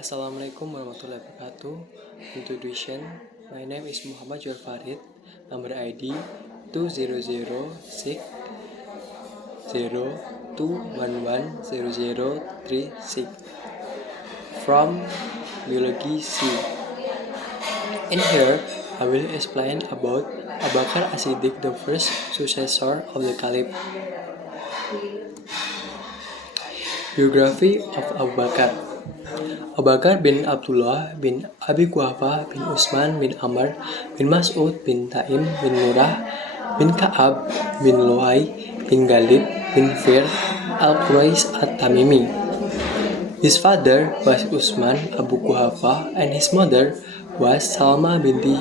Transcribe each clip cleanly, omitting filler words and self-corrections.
Assalamualaikum warahmatullahi wabarakatuh. Introduction. My name is Muhammad Jauhar Farid. Number ID 2006002110036 from Biologi C. In here, I will explain about Bakar ash-Shiddiq, the first successor of the Caliph. Biography of Abu Bakar. Abu Bakar bin Abdullah bin Abi Quhafa bin Utsman bin Amr bin Mas'ud bin Taim bin Murrah bin Ka'ab bin Lu'ay bin Ghalib bin Fir al-Quraish at-Tamimi. His father was Utsman Abu Quhafa and his mother was Salma binti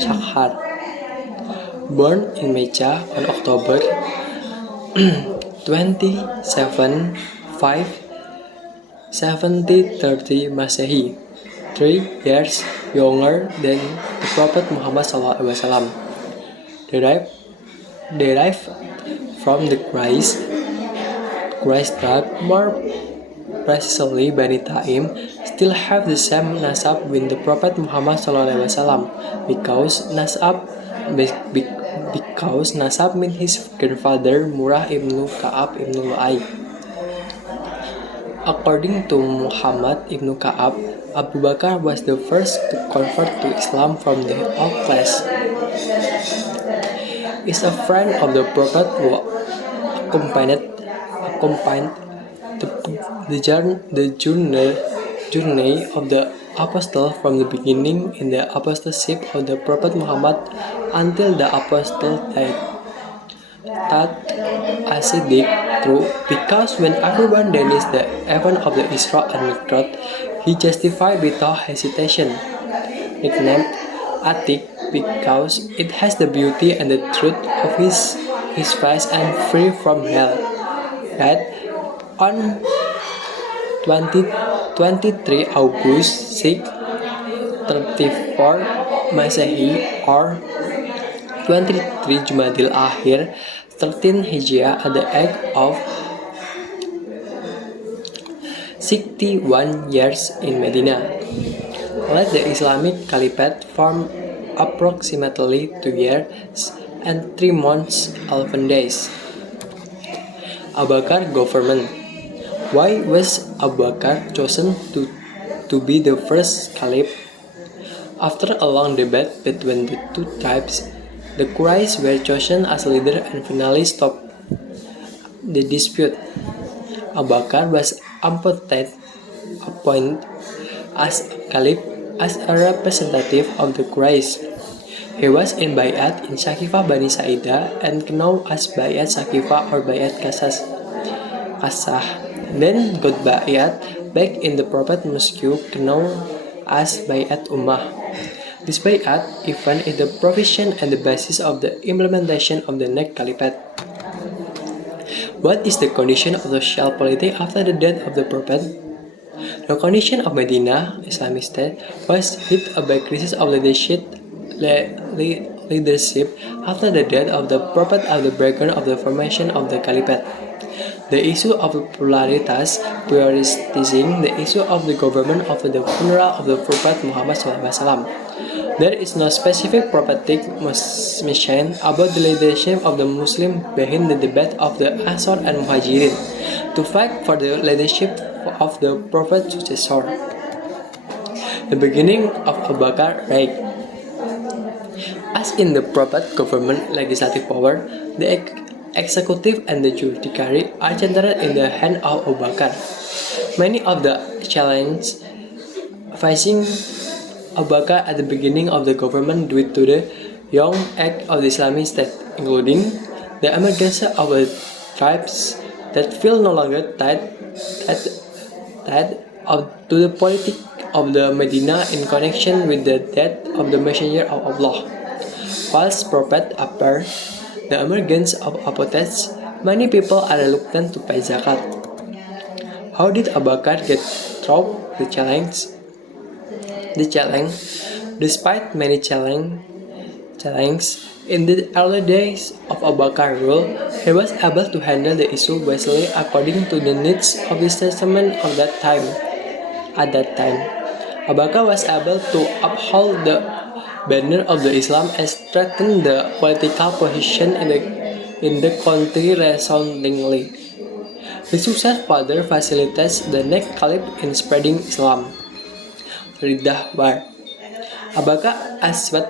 Jauhar. Born in Mecca on October 27, 7030 Masehi, 3 years younger than the Prophet Muhammad SAW. Derived from the Quraysh tribe, more precisely Bani Taim, still have the same nasab with the Prophet Muhammad SAW because nasab means his grandfather Murrah ibn Ka'ab ibn Lu'ay. According to Muhammad ibn Ka'ab, Abu Bakar was the first to convert to Islam from the old class. Is a friend of the Prophet who accompanied the journey of the apostle from the beginning in the apostleship of the Prophet Muhammad until the apostle died. That ash-Shiddiq true because when everyone denies the event of the Isra and Mi'raj, he justified without hesitation. Nicknamed Atiq because it has the beauty and the truth of his face and free from hell. Died on 23 August 634 Masehi or 23 Jumadil Akhir 13 Hijriah at the age of 61 years in Medina. Let the Islamic Caliphate form approximately 2 years and 3 months 11 days. Abu Bakar government. Why was Abu Bakar chosen to be the first Caliph? After a long debate between the two tribes, the Quraysh were chosen as leader and finally stopped the dispute. Abu Bakar was appointed as Caliph as a representative of the Quraysh. He was in Bayat in Saqifa Bani Sa'idah and known as Bayat Saqifa or Bayat Kasah. Then got Bayat back in the Prophet Mosque known as Bayat Ummah. This bayat event is the provision and the basis of the implementation of the next caliphate. What is the condition of the social polity after the death of the Prophet? The condition of Medina, Islamic State, was hit by crisis of leadership after the death of the Prophet of the breakdown of the formation of the caliphate. The issue of pluralitas prioritizing the issue of the government of the funeral of the Prophet Muhammad SAW. There is no specific prophetic mission about the leadership of the Muslim behind the debate of the Ansar and Muhajirin to fight for the leadership of the Prophet's successor. The beginning of Abu Bakar reign. As in the Prophet government legislative power, the executive and the judiciary are centered in the hand of Abu Bakar. Many of the challenges facing Abu Bakar at the beginning of the government due to the young age of the Islamic State, including the emergence of the tribes that feel no longer tied to the politics of the Medina in connection with the death of the Messenger of Allah. Whilst Prophet appeared, the emergence of apostates, many people are reluctant to pay zakat. How did Abu Bakar get through the challenge? Despite many challenges in the early days of Abu Bakar's rule, he was able to handle the issue wisely according to the needs of the settlement of that time. at that time. Abu Bakar was able to uphold the banner of the Islam and strengthen the political position in the country resoundingly. His success further facilitates the next Caliph in spreading Islam. Riddah War. Abu Bakar assumed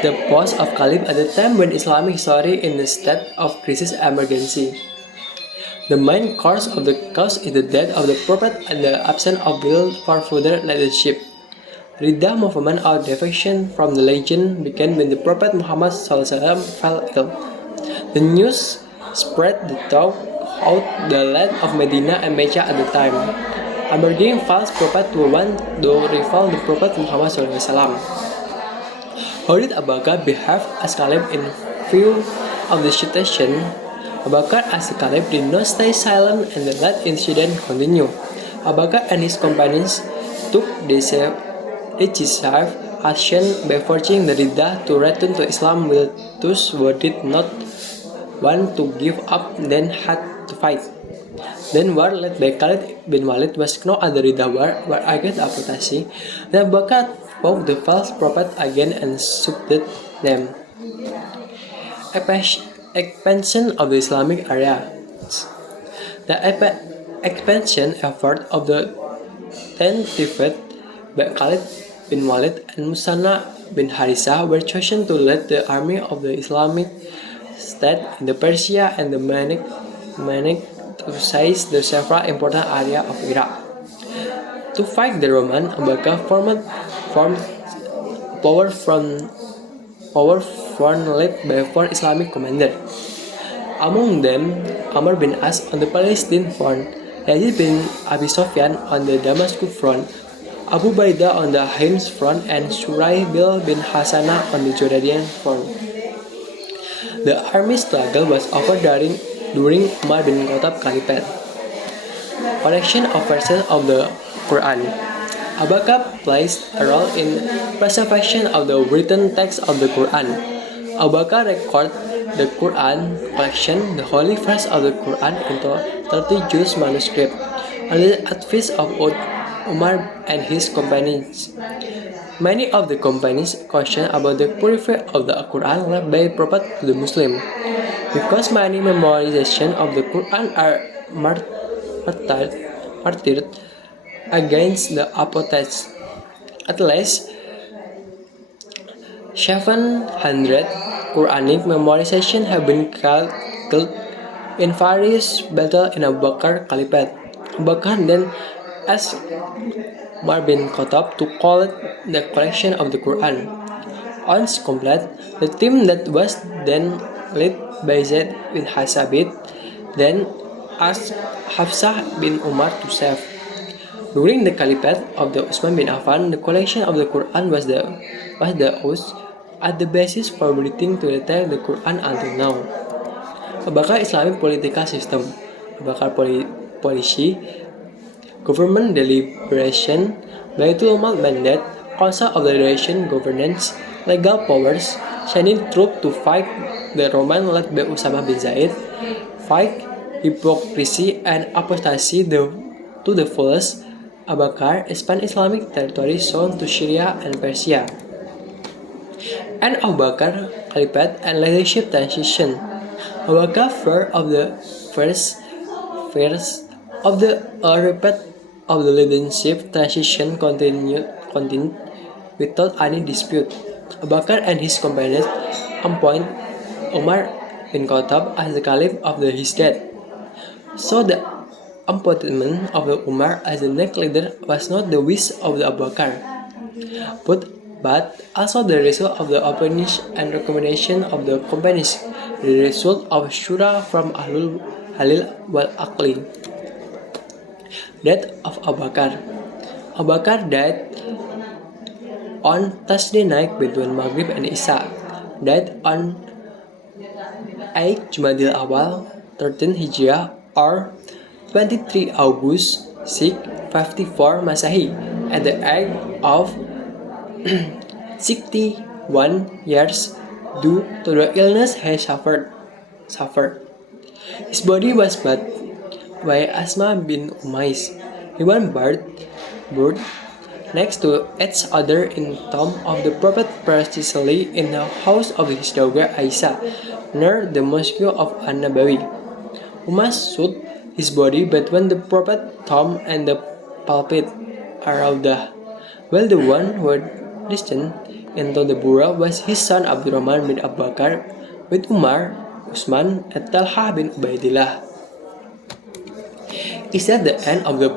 the post of Caliph at the time when Islamic history in a state of crisis emergency. The main cause of the chaos is the death of the Prophet and the absence of will for further leadership. Riddah movement or defection from the legend began when the Prophet Muhammad SAW fell ill. The news spread throughout the land of Medina and Mecca at the time, urging false prophets to want to rival the Prophet Muhammad SAW. How did Abu Bakar behave as Caliph in view of the situation? Abu Bakar as the Caliph did not stay silent and let incident continue. Abu Bakar and his companions took decisive action by forcing the Riddah to return to Islam, while those who did not want to give up then had to fight. Then war led by Khalid bin Walid was known as the Riddah War, where against apostasy. Then Abu Bakar fought the false prophet again and subdued them. Expansion of the Islamic area. The expansion effort of the 10th Tifet by Khalid bin Walid and Musanna bin Harithah were chosen to lead the army of the Islamic State in the Persia and the Manic to seize the several important areas of Iraq. To fight the Roman, Abu Bakar formed power front led by 4 Islamic commanders. Among them, Amr bin As on the Palestine front, Yazid bin Abi Sufyan on the Damascus front, Abu Baidah on the Hims front, and Suraibil bin Hasanah on the Jordanian front. The army struggle was over during Umar bin Khattab Caliphate. Collection of verses of the Quran. Abu Bakar plays a role in preservation of the written text of the Quran. Abu Bakar recorded the Quran collection, the holy verse of the Quran, into 30 Jewish manuscripts, under the advice of Umar and his companions. Many of the companions questioned about the purity of the Quran left by Prophet to the Muslim, because many memorization of the Quran are martyred against the apostates. At least 700 Quranic memorization have been killed in various battles in Abu Bakar Caliphate. Abu Bakar then asked Umar bin Khattab to collect the collection of the Quran. Once complete, the team that was then led by Zaid bin Hasabit then asked Hafsah bin Umar to save. During the Caliphate of the Uthman bin Affan, the collection of the Quran was the oath at the basis for breathing to detail the Quran until now. Abu Bakar Islamic political system. Abu Bakar policy, government deliberation, Baitul Mal mandate, council of federation governance, legal powers, sending troops to fight the Roman led by Usama bin Zaid, fight hypocrisy and apostasy to the fullest. Abu Bakar expand Islamic territory zone to Syria and Persia. And Abu Bakar Caliphate and leadership transition. Abu Bakar fear of the first of the repeat of the leadership transition continued without any dispute. Abu Bakar and his companions appoint Umar bin Khattab as the Caliph of his death. So the appointment of Umar as the next leader was not the wish of the Abu Bakar, but also the result of the opinions and recommendation of the companies, the result of shura from Ahlul Halil wal Aqli. Death of Abu Bakar. Abu Bakar died on Thursday night between Maghrib and Isha. Died on 8 Jumadil Awal 13 Hijriah or 23 August 654 Masehi at the age of 61 years due to the illness he suffered. His body was bathed by Asma bin Umais. He was buried buried next to each other in tomb of the Prophet precisely in the house of his daughter Aisyah, near the mosque of An-Nabawi. Umar stood his body between the Prophet tomb and the pulpit Ar-Rawdah, while the one who had descended into the burial was his son Abdurrahman bin Bakar, with Umar, Usman, and Talha bin Ubaidillah. Is that the end of the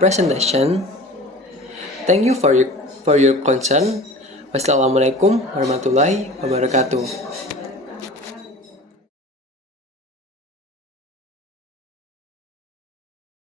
presentation? Thank you for your concern. Wassalamualaikum warahmatullahi wabarakatuh.